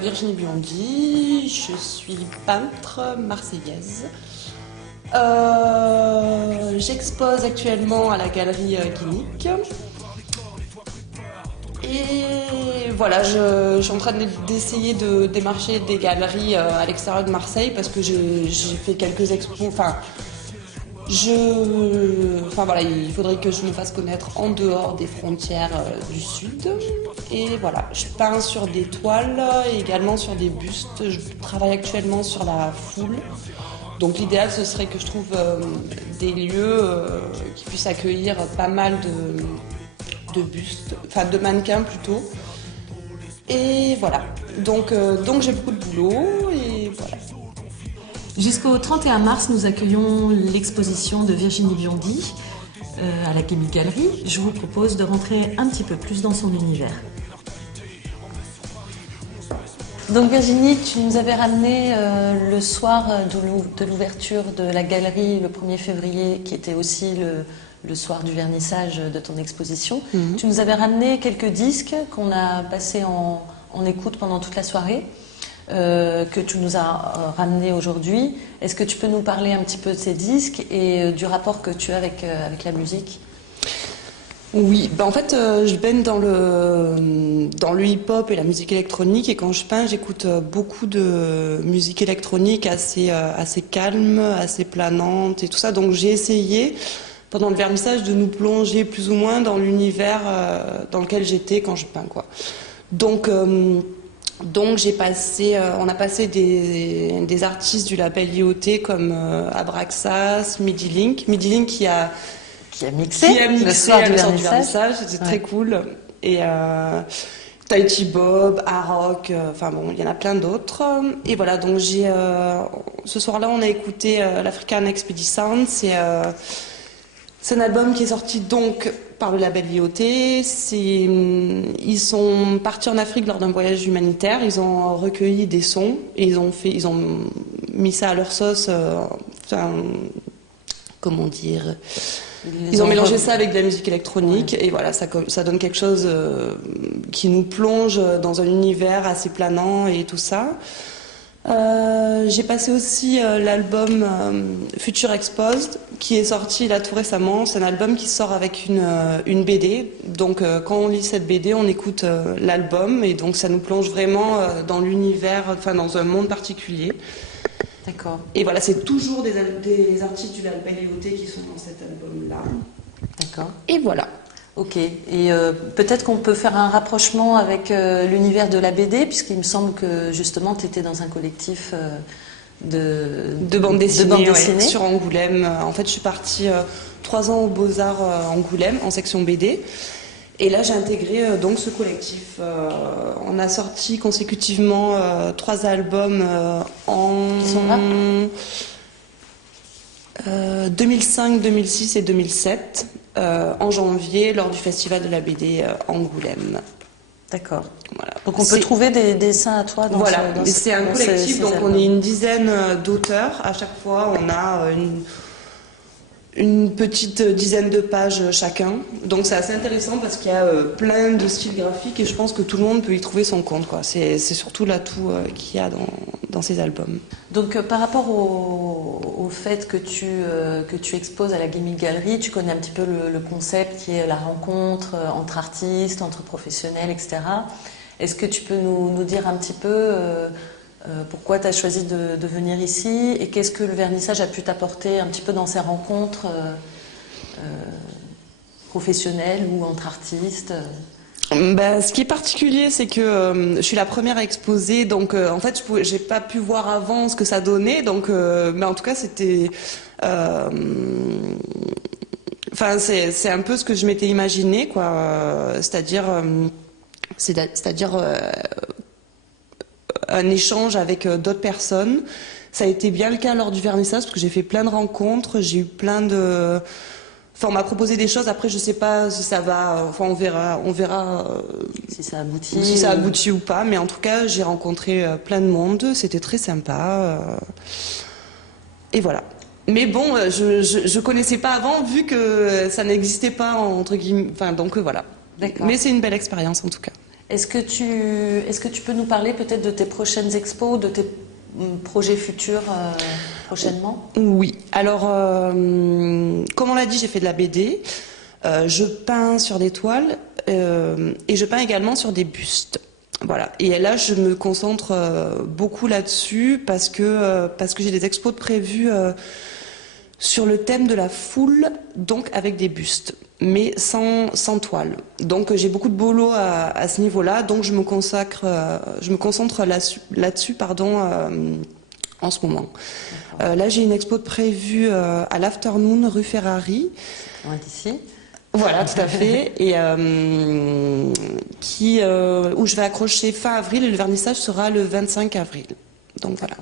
Virginie Biondi, je suis peintre marseillaise. J'expose actuellement à la galerie Guinic. Et voilà, je suis en train d'essayer de démarcher des galeries à l'extérieur de Marseille parce que j'ai fait quelques expos. Enfin, voilà, il faudrait que je me fasse connaître en dehors des frontières du Sud. Et voilà, je peins sur des toiles et également sur des bustes. Je travaille actuellement sur la foule. Donc l'idéal, ce serait que je trouve des lieux qui puissent accueillir pas mal de bustes, enfin de mannequins plutôt. Et voilà, donc j'ai beaucoup de boulot et voilà. Jusqu'au 31 mars, nous accueillons l'exposition de Virginie Biondi à la Guinic Galerie. Je vous propose de rentrer un petit peu plus dans son univers. Donc Virginie, tu nous avais ramené le soir de l'ouverture de la galerie le 1er février, qui était aussi le soir du vernissage de ton exposition. Tu nous avais ramené quelques disques qu'on a passés en écoute pendant toute la soirée. Que tu nous as ramené aujourd'hui. Est-ce que tu peux nous parler un petit peu de ces disques et du rapport que tu as avec la musique ? Oui, en fait, je baigne dans le hip-hop et la musique électronique, et quand je peins, j'écoute beaucoup de musique électronique assez calme, assez planante et tout ça. Donc j'ai essayé, pendant le vernissage, de nous plonger plus ou moins dans l'univers dans lequel j'étais quand je peins, quoi. Donc on a passé des artistes du label IoT comme Abraxas, Midilink qui a mixé le soir du vernissage, c'était très cool. Et Tahiti Bob, Arok, enfin bon, il y en a plein d'autres. Et voilà, donc ce soir-là, on a écouté l'African Expedi Sound. C'est un album qui est sorti donc par le label IoT. Ils sont partis en Afrique lors d'un voyage humanitaire. Ils ont recueilli des sons et ils ont mis ça à leur sauce. Comment dire ? Ils ont mélangé ça avec de la musique électronique, et voilà, ça donne quelque chose qui nous plonge dans un univers assez planant et tout ça. J'ai passé aussi l'album Future Exposed, qui est sorti là tout récemment. C'est un album qui sort avec une BD. Donc quand on lit cette BD, on écoute l'album, et donc ça nous plonge vraiment dans l'univers, enfin dans un monde particulier. D'accord. Et voilà, c'est toujours des artistes du label IoT qui sont dans cet album-là. D'accord. Et voilà. Ok, et peut-être qu'on peut faire un rapprochement avec l'univers de la BD, puisqu'il me semble que justement tu étais dans un collectif de bande dessinée, ouais, sur Angoulême. En fait, je suis partie 3 ans aux Beaux-Arts Angoulême, en section BD. Et là, j'ai intégré donc ce collectif. On a sorti consécutivement 3 albums Qui sont là 2005, 2006 et 2007. En janvier, lors du festival de la BD Angoulême. D'accord. Voilà. Donc on peut trouver des dessins à toi dans voilà. ce c'est un collectif, donc on est une dizaine d'auteurs. À chaque fois, on a une petite dizaine de pages chacun. Donc c'est assez intéressant parce qu'il y a plein de styles graphiques, et je pense que tout le monde peut y trouver son compte, quoi. C'est surtout l'atout qu'il y a dans ces albums. Donc par rapport au fait que tu exposes à la Guinic Galerie, tu connais un petit peu le concept qui est la rencontre entre artistes, entre professionnels, etc. Est-ce que tu peux nous dire un petit peu pourquoi tu as choisi de venir ici, et qu'est-ce que le vernissage a pu t'apporter un petit peu dans ces rencontres professionnelles ou entre artistes? Ce qui est particulier, c'est que je suis la première à exposer, donc en fait, j'ai pas pu voir avant ce que ça donnait, donc, mais en tout cas, c'était, c'est un peu ce que je m'étais imaginé, quoi. C'est-à-dire un échange avec d'autres personnes. Ça a été bien le cas lors du vernissage, parce que j'ai fait plein de rencontres, j'ai eu plein de... Enfin, on m'a proposé des choses, après je sais pas si ça va... Enfin, on verra si ça aboutit ou pas, mais en tout cas, j'ai rencontré plein de monde, c'était très sympa. Et voilà. Mais bon, je connaissais pas avant, vu que ça n'existait pas, entre guillemets... Enfin, donc voilà. D'accord. Mais c'est une belle expérience, en tout cas. Est-ce que tu peux nous parler peut-être de tes prochaines expos, de tes projets futurs prochainement? Oui, alors comme on l'a dit, j'ai fait de la BD, je peins sur des toiles et je peins également sur des bustes. Voilà. Et là, je me concentre beaucoup là-dessus parce que j'ai des expos de prévus sur le thème de la foule, donc avec des bustes, mais sans toile. Donc j'ai beaucoup de boulot à ce niveau-là, donc je me concentre là-dessus, en ce moment. Là, j'ai une expo de prévue à l'Afternoon, rue Ferrari. Loin d'ici. Voilà, tout à fait. Et où je vais accrocher fin avril et le vernissage sera le 25 avril. Donc voilà.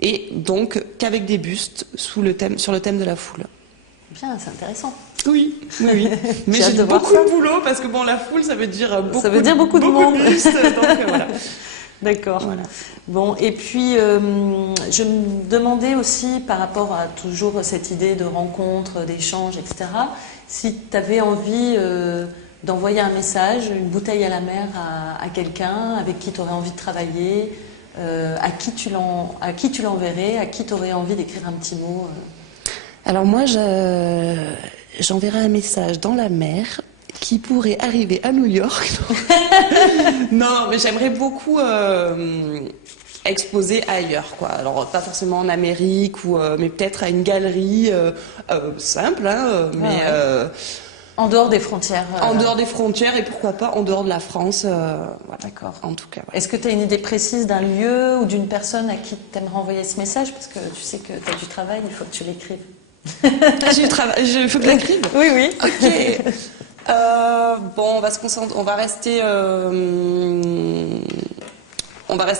Et donc qu'avec des bustes sur le thème de la foule. Bien, c'est intéressant. Oui. Mais j'ai beaucoup de boulot parce que bon, la foule, ça veut dire beaucoup de monde. Bustes, donc voilà. D'accord. Voilà. Bon, et puis je me demandais aussi par rapport à toujours cette idée de rencontre, d'échange, etc. Si tu avais envie d'envoyer un message, une bouteille à la mer à quelqu'un avec qui tu aurais envie de travailler, à qui tu l'enverrais, à qui tu aurais envie d'écrire un petit mot Alors moi, j'enverrais un message dans la mer qui pourrait arriver à New York. Non, mais j'aimerais beaucoup exposer ailleurs, quoi. Alors pas forcément en Amérique mais peut-être à une galerie simple, hein, mais en dehors des frontières. En dehors des frontières et pourquoi pas en dehors de la France. Voilà. D'accord. En tout cas. Ouais. Est-ce que tu as une idée précise d'un lieu ou d'une personne à qui tu aimerais envoyer ce message? Parce que tu sais que tu as du travail, il faut que tu l'écrives. Il faut que je l'écrive? Oui. Ok. Bon, on va se concentrer. On va rester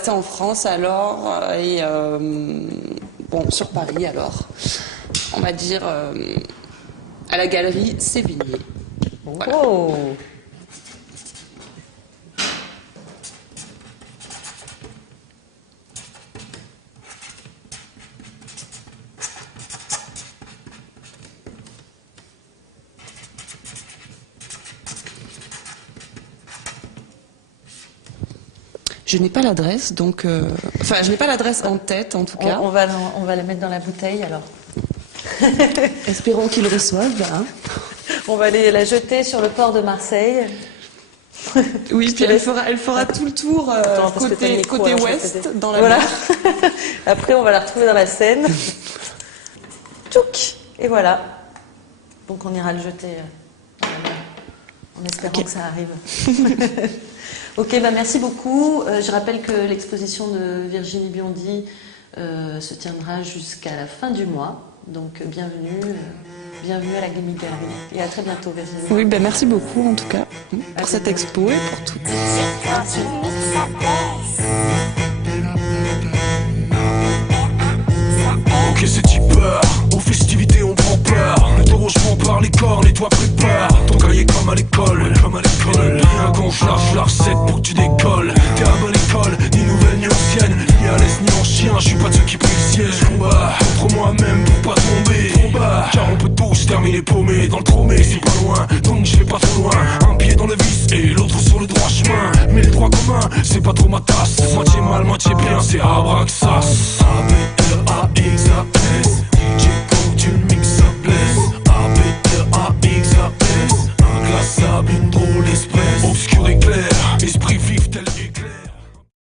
en France alors et sur Paris alors. On va dire à la galerie Sévigné. Voilà. Oh. Je n'ai pas l'adresse, donc... je n'ai pas l'adresse en tête, en tout cas. On va la mettre dans la bouteille, alors. Espérons qu'ils le reçoivent. Hein. On va aller la jeter sur le port de Marseille. Oui, puis elle fera tout le tour côté ouest, dans la mer. Après, on va la retrouver dans la Seine. Tchouk. Et voilà. Donc, on ira le jeter en espérant que ça arrive. Ok, merci beaucoup. Je rappelle que l'exposition de Virginie Biondi se tiendra jusqu'à la fin du mois. Donc bienvenue à la Gimmick Gallery. Et à très bientôt, Virginie. Oui, merci beaucoup en tout cas pour cette expo et pour tout. Ok, c'est tipeur. Aux festivités, on prend peur. Le taureau, je prends par les cornes et toi prépare ton cahier comme à l'école. Bien qu'on flash la recette pour que tu décolles. T'es à bonne école, ni nouvelle ni ancienne, ni à l'aise ni en chien. Je suis pas de ceux qui prient le ciel. Je combat contre moi-même pour pas tomber trop bas. Car on peut tous terminer paumé dans le tromé. C'est pas loin, donc je vais pas trop loin. Un pied dans le vice et l'autre sur le droit chemin. Mais les droits communs, c'est pas trop ma tasse. Moitié mal, moitié bien, c'est Abraxas. A-B-L-A-X-A-S.